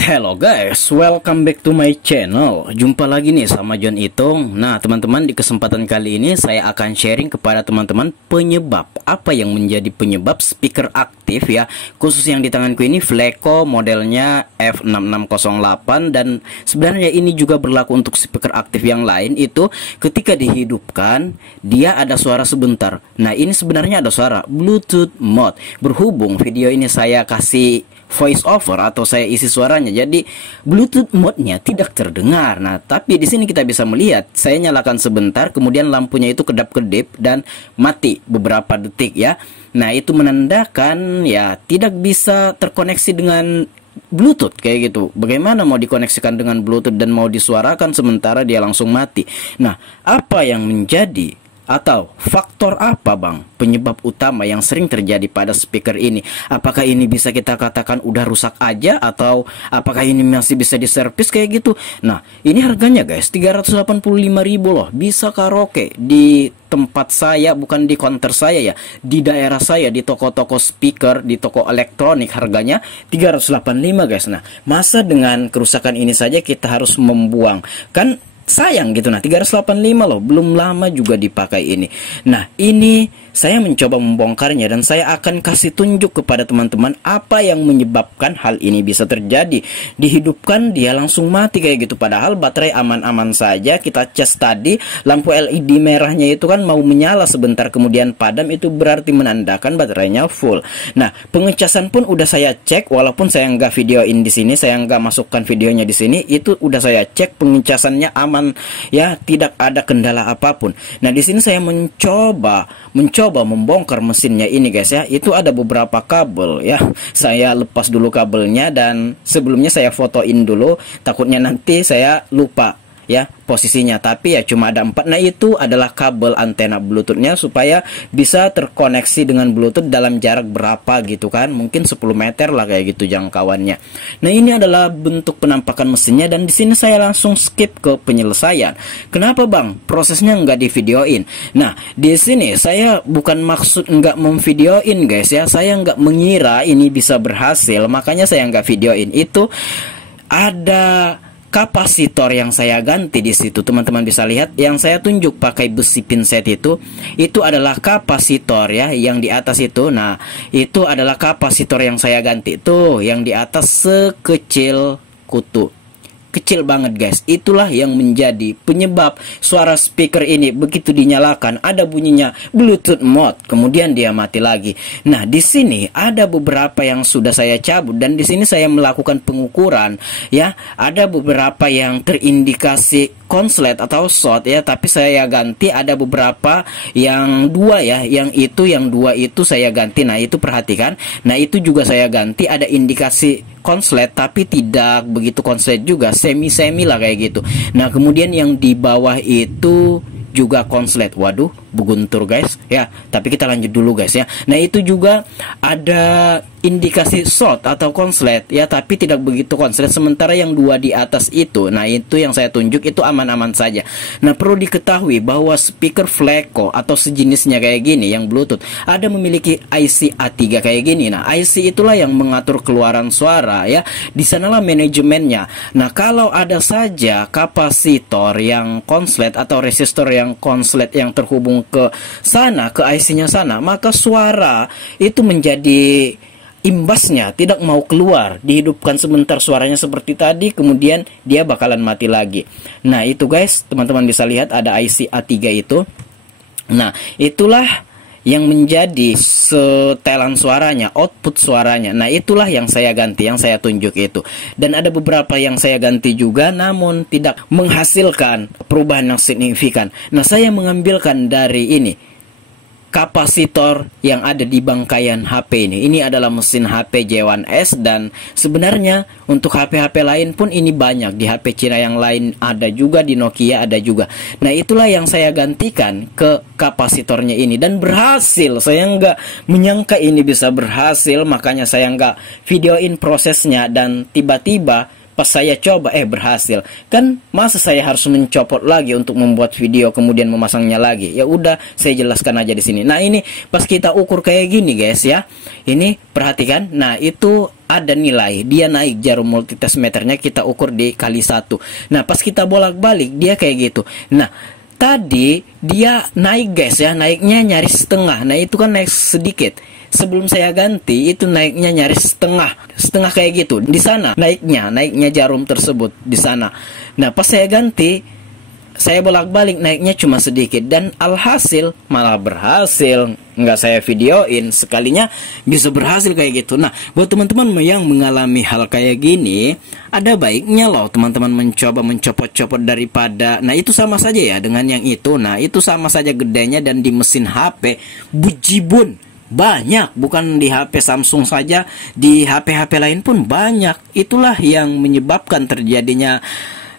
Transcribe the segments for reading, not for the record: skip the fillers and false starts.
Hello guys, welcome back to my channel. Jumpa lagi nih sama John Itong. Nah teman-teman, di kesempatan kali ini saya akan sharing kepada teman-teman penyebab, apa yang menjadi penyebab speaker aktif ya. Khusus yang di tanganku ini Fleco modelnya F6608. Dan sebenarnya ini juga berlaku untuk speaker aktif yang lain. Itu ketika dihidupkan dia ada suara sebentar. Nah ini sebenarnya ada suara Bluetooth mode. Berhubung video ini saya kasih voice over atau saya isi suaranya, jadi Bluetooth mode-nya tidak terdengar. Nah, tapi di sini kita bisa melihat saya nyalakan sebentar, kemudian lampunya itu kedap-kedip dan mati beberapa detik ya. Nah, itu menandakan ya tidak bisa terkoneksi dengan Bluetooth kayak gitu. Bagaimana mau dikoneksikan dengan Bluetooth dan mau disuarakan sementara dia langsung mati. Nah, apa yang menjadi atau faktor apa bang penyebab utama yang sering terjadi pada speaker ini? Apakah ini bisa kita katakan udah rusak aja, atau apakah ini masih bisa diservis kayak gitu? Nah ini harganya guys 385.000 loh. Bisa karaoke di tempat saya, bukan di counter saya ya, di daerah saya, di toko-toko speaker, di toko elektronik, harganya 385 guys. Nah masa dengan kerusakan ini saja kita harus membuang? Kan sayang gitu. Nah 385 loh, belum lama juga dipakai ini. Nah ini saya mencoba membongkarnya dan saya akan kasih tunjuk kepada teman-teman apa yang menyebabkan hal ini bisa terjadi. Dihidupkan dia langsung mati kayak gitu, padahal baterai aman-aman saja. Kita cas tadi, lampu LED merahnya itu kan mau menyala sebentar kemudian padam, itu berarti menandakan baterainya full. Nah pengecasan pun udah saya cek, walaupun saya nggak videoin di sini, saya nggak masukkan videonya di sini, itu udah saya cek pengecasannya aman ya, tidak ada kendala apapun. Nah di sini saya mencoba membongkar mesinnya ini guys ya. Itu ada beberapa kabel ya, saya lepas dulu kabelnya dan sebelumnya saya fotoin dulu, takutnya nanti saya lupa ya posisinya. Tapi ya cuma ada 4. Nah itu adalah kabel antena Bluetoothnya supaya bisa terkoneksi dengan Bluetooth dalam jarak berapa gitu kan, mungkin 10 meter lah kayak gitu jangkauannya. Nah ini adalah bentuk penampakan mesinnya dan di sini saya langsung skip ke penyelesaian. Kenapa bang prosesnya nggak divideoin? Nah di sini saya bukan maksud nggak memvideoin guys ya, saya nggak mengira ini bisa berhasil, makanya saya nggak videoin. Itu ada kapasitor yang saya ganti di situ, teman-teman bisa lihat yang saya tunjuk pakai besi pinset itu adalah kapasitor ya, yang di atas itu. Nah itu adalah kapasitor yang saya ganti tuh, yang di atas sekecil kutu, kecil banget guys. Itulah yang menjadi penyebab suara speaker ini begitu dinyalakan ada bunyinya Bluetooth mode, kemudian dia mati lagi. Nah di sini ada beberapa yang sudah saya cabut dan di sini saya melakukan pengukuran ya. Ada beberapa yang terindikasi konslet atau short ya, tapi saya ganti. Ada beberapa yang dua ya, yang dua itu saya ganti. Nah itu perhatikan, nah itu juga saya ganti. Ada indikasi konslet tapi tidak begitu konslet juga, semi-semi lah kayak gitu. Nah kemudian yang di bawah itu juga konslet. Waduh, beguntur guys ya. Tapi kita lanjut dulu guys ya. Nah itu juga ada indikasi short atau konslet ya, tapi tidak begitu konslet. Sementara yang dua di atas itu, nah itu yang saya tunjuk itu aman-aman saja. Nah perlu diketahui bahwa speaker Fleco atau sejenisnya kayak gini yang Bluetooth ada memiliki IC A3 kayak gini. Nah IC itulah yang mengatur keluaran suara ya, di sanalah manajemennya. Nah kalau ada saja kapasitor yang konslet atau resistor yang konslet yang terhubung ke sana, ke IC-nya sana, maka suara itu menjadi imbasnya tidak mau keluar. Dihidupkan sebentar suaranya seperti tadi, kemudian dia bakalan mati lagi. Nah itu guys, teman-teman bisa lihat ada IC A3 itu. Nah itulah yang menjadi setelan suaranya, output suaranya. Nah itulah yang saya ganti, yang saya tunjuk itu. Dan ada beberapa yang saya ganti juga namun tidak menghasilkan perubahan yang signifikan. Nah saya mengambilkan dari ini kapasitor yang ada di bangkaian HP ini. Ini adalah mesin HP J1S dan sebenarnya untuk HP-HP lain pun ini banyak. Di HP Cina yang lain ada juga, di Nokia ada juga. Nah itulah yang saya gantikan ke kapasitornya ini dan berhasil. Saya nggak menyangka ini bisa berhasil, makanya saya nggak videoin prosesnya. Dan tiba-tiba pas saya coba berhasil. Kan masa saya harus mencopot lagi untuk membuat video kemudian memasangnya lagi? Ya udah, saya jelaskan aja di sini. Nah, ini pas kita ukur kayak gini guys ya. Ini perhatikan. Nah, itu ada nilai, dia naik jarum multitest meternya, kita ukur di kali 1. Nah pas kita bolak-balik dia kayak gitu. Nah tadi dia naik guys ya, naiknya nyaris setengah. Nah itu kan naik sedikit. Sebelum saya ganti itu naiknya nyaris setengah kayak gitu. Di sana naiknya jarum tersebut di sana. Nah pas saya ganti, saya bolak-balik naiknya cuma sedikit, dan alhasil malah berhasil. Nggak saya videoin, sekalinya bisa berhasil kayak gitu. Nah buat teman-teman yang mengalami hal kayak gini, ada baiknya loh teman-teman mencoba mencopot-copot daripada, nah itu sama saja ya dengan yang itu. Nah itu sama saja gedenya, dan di mesin HP bujibun banyak, bukan di HP Samsung saja, di HP-HP lain pun banyak. Itulah yang menyebabkan terjadinya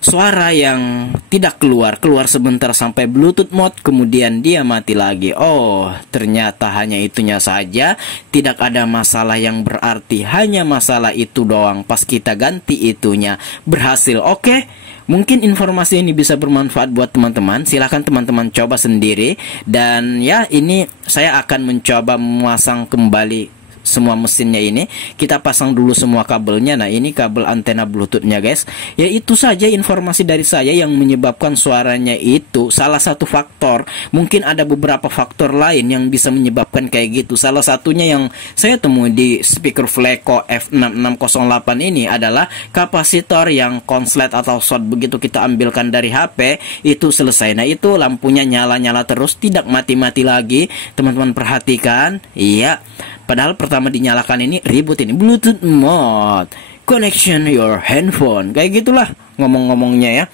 suara yang tidak keluar sebentar sampai Bluetooth mode, kemudian dia mati lagi. Oh, ternyata hanya itunya saja, tidak ada masalah yang berarti, hanya masalah itu doang. Pas kita ganti itunya berhasil. Oke, mungkin informasi ini bisa bermanfaat buat teman-teman. Silahkan teman-teman coba sendiri. Dan ya, ini saya akan mencoba memasang kembali semua mesinnya ini. Kita pasang dulu semua kabelnya. Nah ini kabel antena bluetoothnya guys. Ya itu saja informasi dari saya yang menyebabkan suaranya itu. Salah satu faktor, mungkin ada beberapa faktor lain yang bisa menyebabkan kayak gitu. Salah satunya yang saya temui di speaker Fleco F6608 ini adalah kapasitor yang konslet atau short. Begitu kita ambilkan dari HP itu selesai. Nah itu lampunya nyala-nyala terus, tidak mati-mati lagi. Teman-teman perhatikan. Iya, padahal pertama dinyalakan ini ribut ini Bluetooth mode, connection your handphone, kayak gitulah ngomong-ngomongnya ya.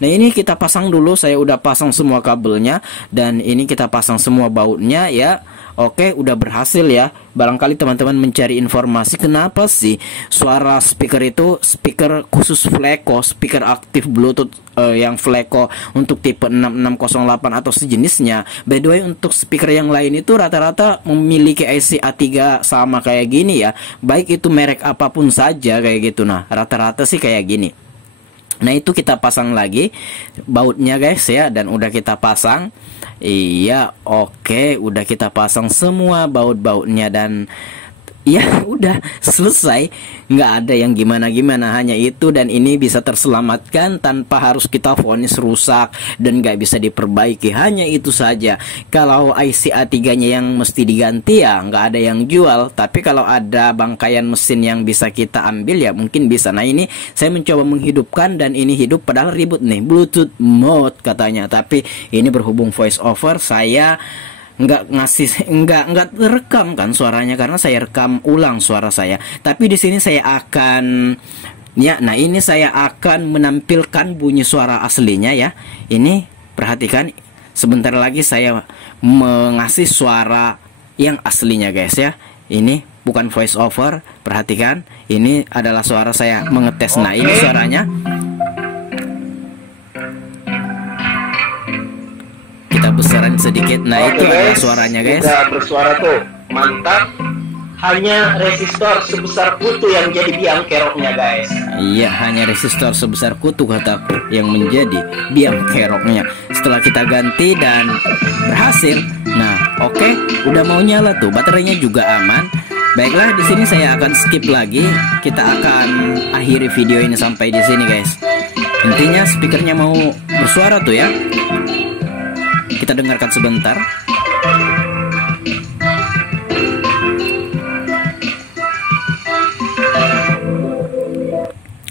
Nah ini kita pasang dulu, saya udah pasang semua kabelnya, dan ini kita pasang semua bautnya ya. Oke, udah berhasil ya. Barangkali teman-teman mencari informasi kenapa sih suara speaker itu speaker khusus Fleco, speaker aktif Bluetooth yang Fleco untuk tipe 6608 atau sejenisnya. By the way, untuk speaker yang lain itu rata-rata memiliki IC A3 sama kayak gini ya. Baik itu merek apapun saja kayak gitu. Nah, rata-rata sih kayak gini. Nah itu kita pasang lagi bautnya guys ya, dan udah kita pasang. Iya, oke, udah kita pasang semua baut-bautnya, dan ya udah selesai, nggak ada yang gimana-gimana, hanya itu. Dan ini bisa terselamatkan tanpa harus kita vonis rusak dan nggak bisa diperbaiki, hanya itu saja. Kalau IC A3 nya yang mesti diganti ya nggak ada yang jual, tapi kalau ada bangkaian mesin yang bisa kita ambil ya mungkin bisa. Nah ini saya mencoba menghidupkan, dan ini hidup, padahal ribut nih Bluetooth mode katanya, tapi ini berhubung voice over, saya nggak rekam kan suaranya, karena saya rekam ulang suara saya. Tapi di sini saya akan ya, nah ini saya akan menampilkan bunyi suara aslinya ya. Ini perhatikan, sebentar lagi saya mengasih suara yang aslinya guys ya. Ini bukan voice over, perhatikan, ini adalah suara saya mengetes. Nah ini suaranya. Kita besaran sedikit. Nah itu adalah suaranya guys. Udah bersuara tuh, mantap. Hanya resistor sebesar kutu yang jadi biang keroknya guys. Iya, hanya resistor sebesar kutu kataku yang menjadi biang keroknya. Setelah kita ganti dan berhasil. Nah oke, udah mau nyala tuh, baterainya juga aman. Baiklah, di sini saya akan skip lagi. Kita akan akhiri video ini sampai di sini guys. Intinya speakernya mau bersuara tuh ya. Kita dengarkan sebentar.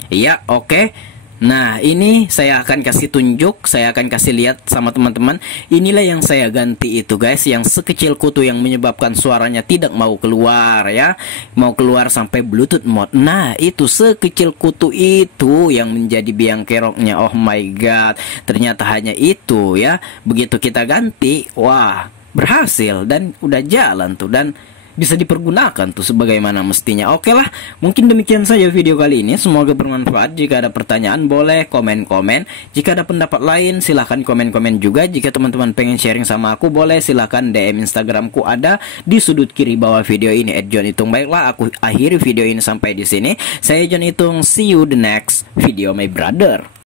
Iya, oke. Nah, ini saya akan kasih tunjuk, saya akan kasih lihat sama teman-teman. Inilah yang saya ganti itu guys, yang sekecil kutu yang menyebabkan suaranya tidak mau keluar ya. Mau keluar sampai Bluetooth mode. Nah, itu sekecil kutu itu yang menjadi biang keroknya. Oh my god, ternyata hanya itu ya. Begitu kita ganti, wah, berhasil dan udah jalan tuh, dan bisa dipergunakan tuh sebagaimana mestinya. Oke lah, mungkin demikian saja video kali ini. Semoga bermanfaat. Jika ada pertanyaan boleh komen-komen. Jika ada pendapat lain silahkan komen-komen juga. Jika teman-teman pengen sharing sama aku boleh silahkan DM Instagramku, ada di sudut kiri bawah video ini @johnitung. Baiklah, aku akhiri video ini sampai di sini. Saya John Itung, see you the next video my brother.